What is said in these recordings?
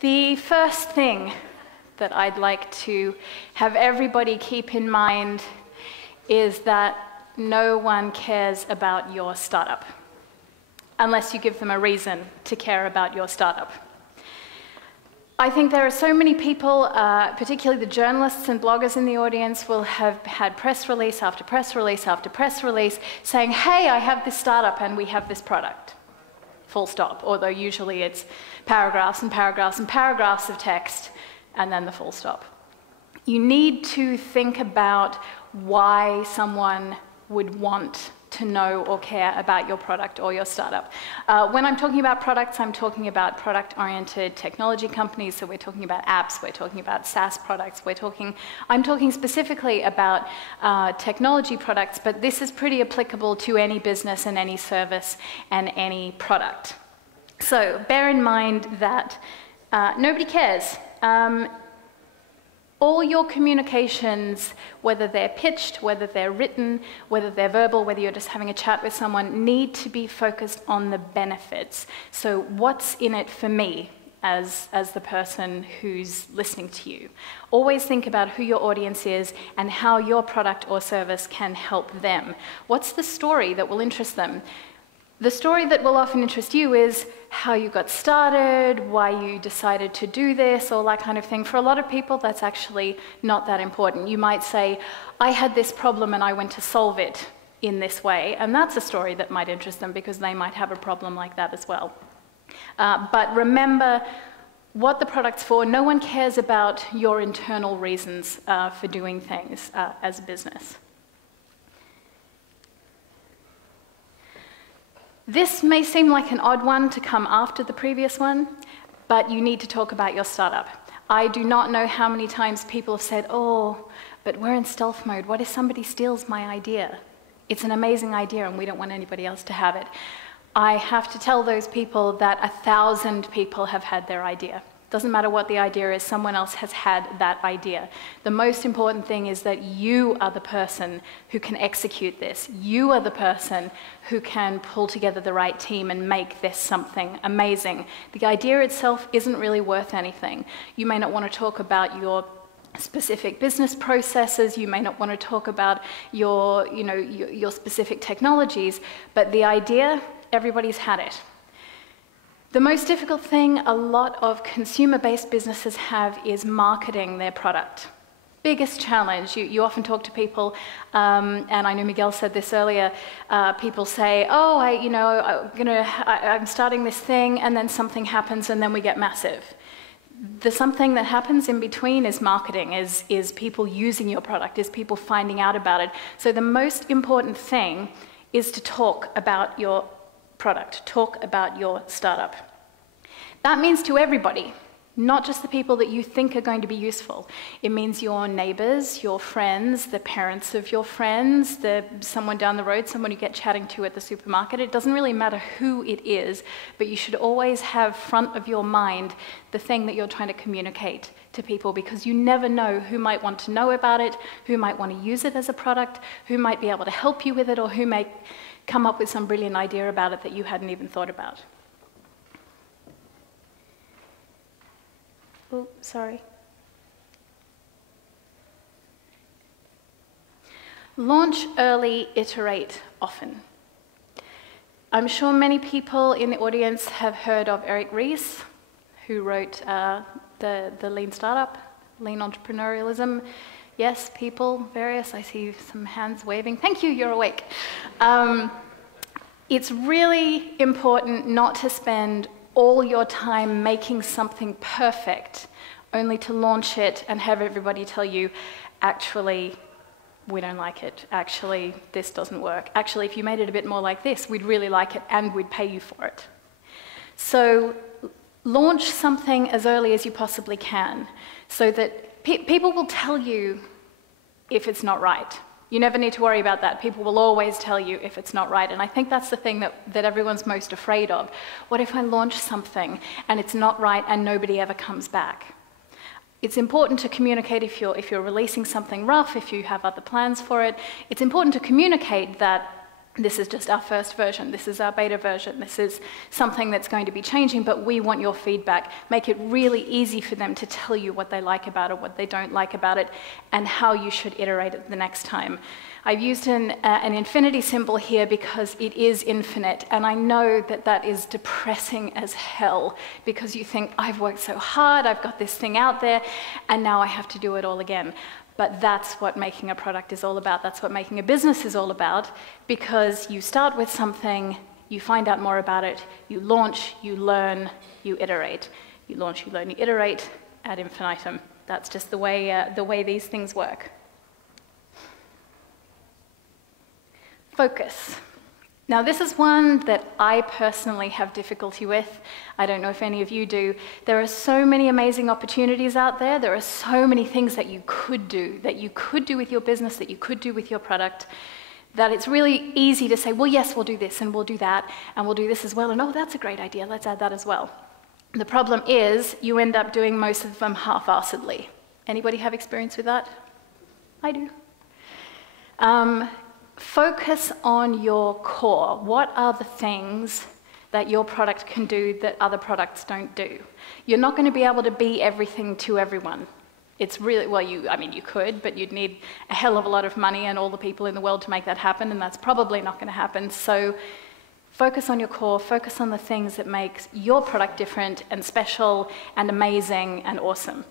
The first thing that I'd like to have everybody keep in mind is that no one cares about your startup unless you give them a reason to care about your startup. I think there are so many people, particularly the journalists and bloggers in the audience, will have had press release after press release after press release saying, hey, I have this startup and we have this product. Full stop. Although usually it's paragraphs and paragraphs and paragraphs of text and then the full stop. You need to think about why someone would want to know or care about your product or your startup. When I'm talking about products, I'm talking about product-oriented technology companies, so we're talking about apps, we're talking about SaaS products, I'm talking specifically about technology products, but this is pretty applicable to any business and any service and any product. So bear in mind that nobody cares. All your communications, whether they're pitched, whether they're written, whether they're verbal, whether you're just having a chat with someone, need to be focused on the benefits. So what's in it for me as the person who's listening to you? Always think about who your audience is and how your product or service can help them. What's the story that will interest them? The story that will often interest you is how you got started, why you decided to do this, all that kind of thing. For a lot of people, that's actually not that important. You might say, I had this problem and I went to solve it in this way. And that's a story that might interest them because they might have a problem like that as well. But remember what the product's for. No one cares about your internal reasons for doing things as a business. This may seem like an odd one to come after the previous one, but you need to talk about your startup. I do not know how many times people have said, oh, but we're in stealth mode. What if somebody steals my idea? It's an amazing idea and we don't want anybody else to have it. I have to tell those people that 1,000 people have had their idea. Doesn't matter what the idea is, someone else has had that idea. The most important thing is that you are the person who can execute this. You are the person who can pull together the right team and make this something amazing. The idea itself isn't really worth anything. You may not want to talk about your specific business processes, you may not want to talk about your specific technologies, but the idea, everybody's had it. The most difficult thing a lot of consumer-based businesses have is marketing their product. Biggest challenge. You often talk to people, and I know Miguel said this earlier, people say, oh, I'm starting this thing, and then something happens, and then we get massive. The something that happens in between is marketing, is people using your product, is people finding out about it. So the most important thing is to talk about your product, talk about your startup. That means to everybody, not just the people that you think are going to be useful. It means your neighbors, your friends, the parents of your friends, someone down the road, someone you get chatting to at the supermarket. It doesn't really matter who it is, but you should always have front of your mind the thing that you're trying to communicate to people, because you never know who might want to know about it, who might want to use it as a product, who might be able to help you with it, or who may come up with some brilliant idea about it that you hadn't even thought about. Oh, sorry. Launch early, iterate often. I'm sure many people in the audience have heard of Eric Ries, who wrote the Lean Startup, Lean Entrepreneurialism. Yes, people, various, I see some hands waving. Thank you, you're awake. It's really important not to spend all your time making something perfect, only to launch it and have everybody tell you, actually, we don't like it. Actually, this doesn't work. Actually, if you made it a bit more like this, we'd really like it and we'd pay you for it. So launch something as early as you possibly can so that people will tell you if it's not right. You never need to worry about that. People will always tell you if it's not right. And I think that's the thing that everyone's most afraid of. What if I launch something and it's not right and nobody ever comes back? It's important to communicate if you're releasing something rough, if you have other plans for it. It's important to communicate that this is just our first version, this is our beta version, this is something that's going to be changing, but we want your feedback. Make it really easy for them to tell you what they like about it, what they don't like about it, and how you should iterate it the next time. I've used an infinity symbol here because it is infinite, and I know that that is depressing as hell, because you think, I've worked so hard, I've got this thing out there, and now I have to do it all again. But that's what making a product is all about. That's what making a business is all about, because you start with something, you find out more about it, you launch, you learn, you iterate. You launch, you learn, you iterate ad infinitum. That's just the way these things work. Focus. Now, this is one that I personally have difficulty with. I don't know if any of you do. There are so many amazing opportunities out there. There are so many things that you could do with your business, that you could do with your product, that it's really easy to say, well, yes, we'll do this, and we'll do that, and we'll do this as well, and oh, that's a great idea, let's add that as well. The problem is, you end up doing most of them half-assedly. Anybody have experience with that? I do. Focus on your core. What are the things that your product can do that other products don't do? You're not going to be able to be everything to everyone. It's really, well, I mean, you could, but you'd need a hell of a lot of money and all the people in the world to make that happen, and that's probably not going to happen. So focus on your core, focus on the things that makes your product different and special and amazing and awesome.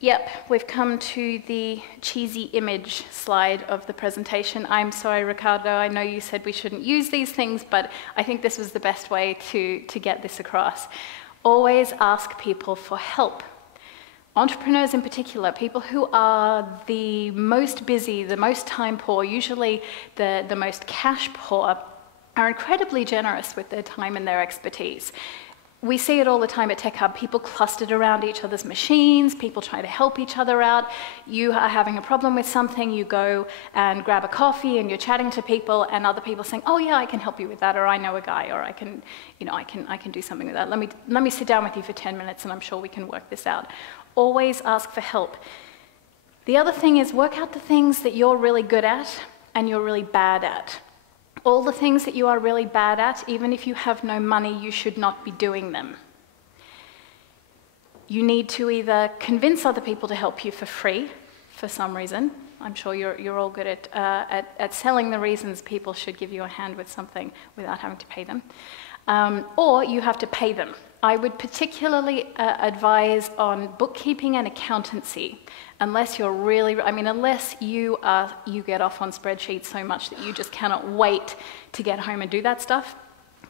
Yep, we've come to the cheesy image slide of the presentation. I'm sorry, Ricardo, I know you said we shouldn't use these things, but I think this was the best way to get this across. Always ask people for help. Entrepreneurs in particular, people who are the most busy, the most time poor, usually the most cash poor, are incredibly generous with their time and their expertise. We see it all the time at Tech Hub, people clustered around each other's machines, people trying to help each other out. You are having a problem with something, you go and grab a coffee and you're chatting to people, and other people saying, oh yeah, I can help you with that, or I know a guy, or I can do something with that. Let me sit down with you for 10 minutes and I'm sure we can work this out. Always ask for help. The other thing is, work out the things that you're really good at and you're really bad at. All the things that you are really bad at, even if you have no money, you should not be doing them. You need to either convince other people to help you for free, for some reason. I'm sure you're all good at selling the reasons people should give you a hand with something without having to pay them. Or you have to pay them. I would particularly advise on bookkeeping and accountancy, unless you're really, unless you get off on spreadsheets so much that you just cannot wait to get home and do that stuff.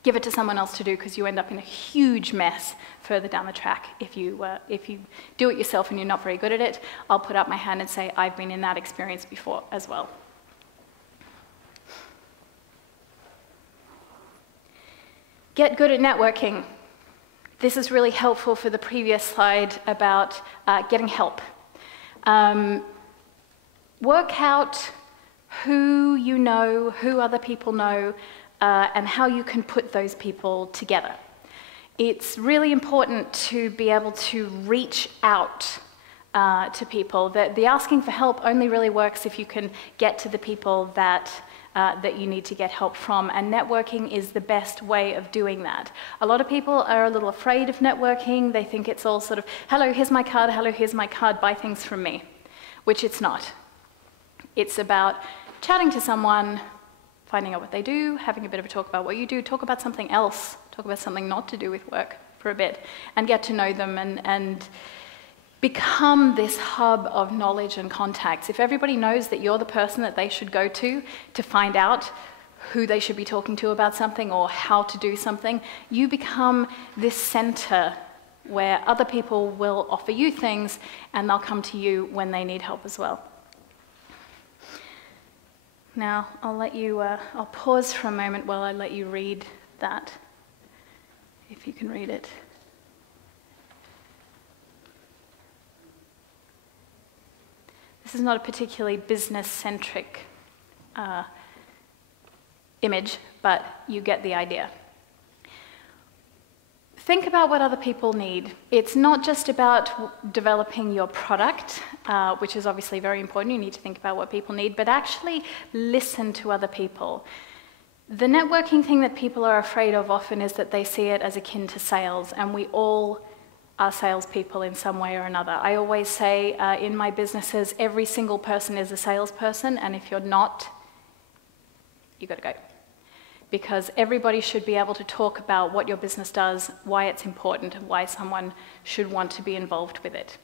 Give it to someone else to do, because you end up in a huge mess further down the track if you do it yourself and you're not very good at it. I'll put up my hand and say I've been in that experience before as well. Get good at networking. This is really helpful for the previous slide about getting help. Work out who you know, who other people know, and how you can put those people together. It's really important to be able to reach out to people. The asking for help only really works if you can get to the people that you need to get help from, and networking is the best way of doing that. A lot of people are a little afraid of networking. They think it's all sort of, hello, here's my card, hello, here's my card, buy things from me, which it's not. It's about chatting to someone, finding out what they do, having a bit of a talk about what you do, talk about something else, talk about something not to do with work for a bit, and get to know them and become this hub of knowledge and contacts. If everybody knows that you're the person that they should go to find out who they should be talking to about something or how to do something, you become this center where other people will offer you things and they'll come to you when they need help as well. Now, I'll pause for a moment while I let you read that, if you can read it. This is not a particularly business-centric image, but you get the idea. Think about what other people need. It's not just about developing your product, which is obviously very important. You need to think about what people need, but actually listen to other people. The networking thing that people are afraid of often is that they see it as akin to sales, and we all are salespeople in some way or another. I always say in my businesses, every single person is a salesperson, and if you're not, you've got to go. Because everybody should be able to talk about what your business does, why it's important, and why someone should want to be involved with it.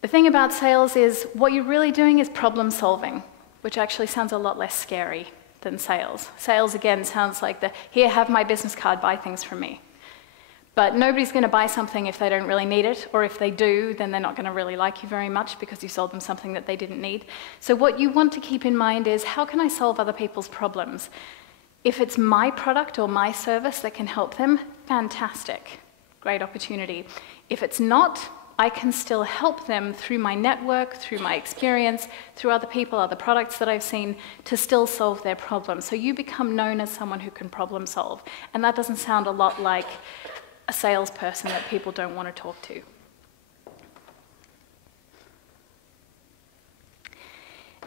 The thing about sales is what you're really doing is problem solving, which actually sounds a lot less scary than sales. Sales, again, sounds like here, have my business card, buy things from me. But nobody's going to buy something if they don't really need it, or if they do, then they're not going to really like you very much because you sold them something that they didn't need. So what you want to keep in mind is, how can I solve other people's problems? If it's my product or my service that can help them, fantastic, great opportunity. If it's not, I can still help them through my network, through my experience, through other people, other products that I've seen, to still solve their problems. So you become known as someone who can problem solve. And that doesn't sound a lot like a salesperson that people don't want to talk to.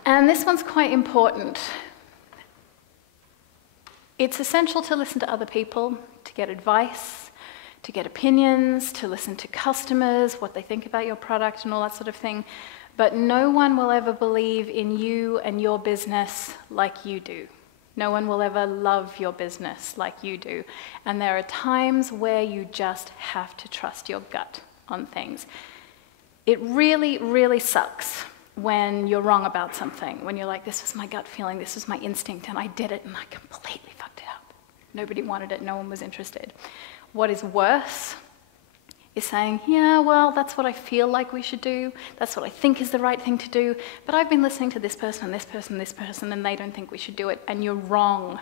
And this one's quite important. It's essential to listen to other people, to get advice, to get opinions, to listen to customers, what they think about your product and all that sort of thing. But no one will ever believe in you and your business like you do. No one will ever love your business like you do. And there are times where you just have to trust your gut on things. It really, really sucks when you're wrong about something, when you're like, this was my gut feeling, this was my instinct, and I did it, and I completely fucked it up. Nobody wanted it, no one was interested. What is worse is saying, yeah, well, that's what I feel like we should do, that's what I think is the right thing to do, but I've been listening to this person and this person and this person, and they don't think we should do it, and you're wrong.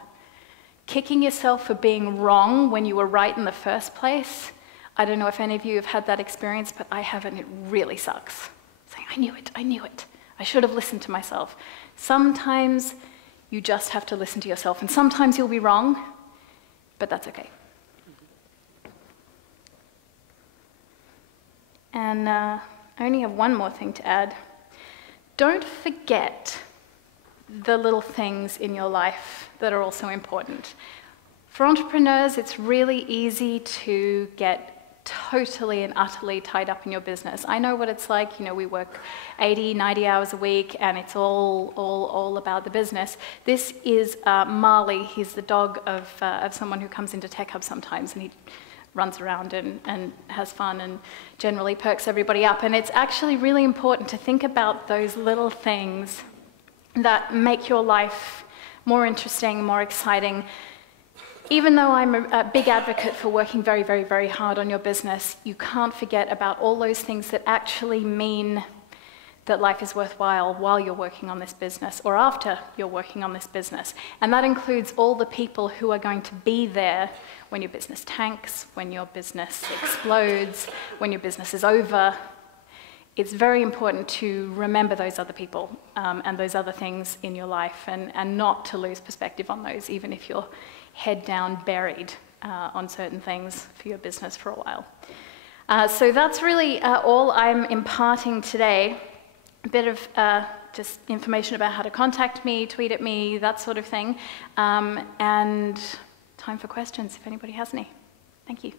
Kicking yourself for being wrong when you were right in the first place, I don't know if any of you have had that experience, but I haven't. It really sucks. Saying, I knew it, I should have listened to myself. Sometimes you just have to listen to yourself, and sometimes you'll be wrong, but that's okay. And I only have one more thing to add. Don't forget the little things in your life that are also important. For entrepreneurs, it's really easy to get totally and utterly tied up in your business. I know what it's like. You know, we work 80, 90 hours a week, and it's all about the business. This is Varley. He's the dog of someone who comes into Tech Hub sometimes, and he runs around and has fun and generally perks everybody up. And it's actually really important to think about those little things that make your life more interesting, more exciting. Even though I'm a big advocate for working very, very, very hard on your business, you can't forget about all those things that actually mean that life is worthwhile while you're working on this business or after you're working on this business. And that includes all the people who are going to be there when your business tanks, when your business explodes, when your business is over. It's very important to remember those other people and those other things in your life, and not to lose perspective on those, even if you're head down buried on certain things for your business for a while. So that's really all I'm imparting today. A bit of just information about how to contact me, tweet at me, that sort of thing. And time for questions if anybody has any. Thank you.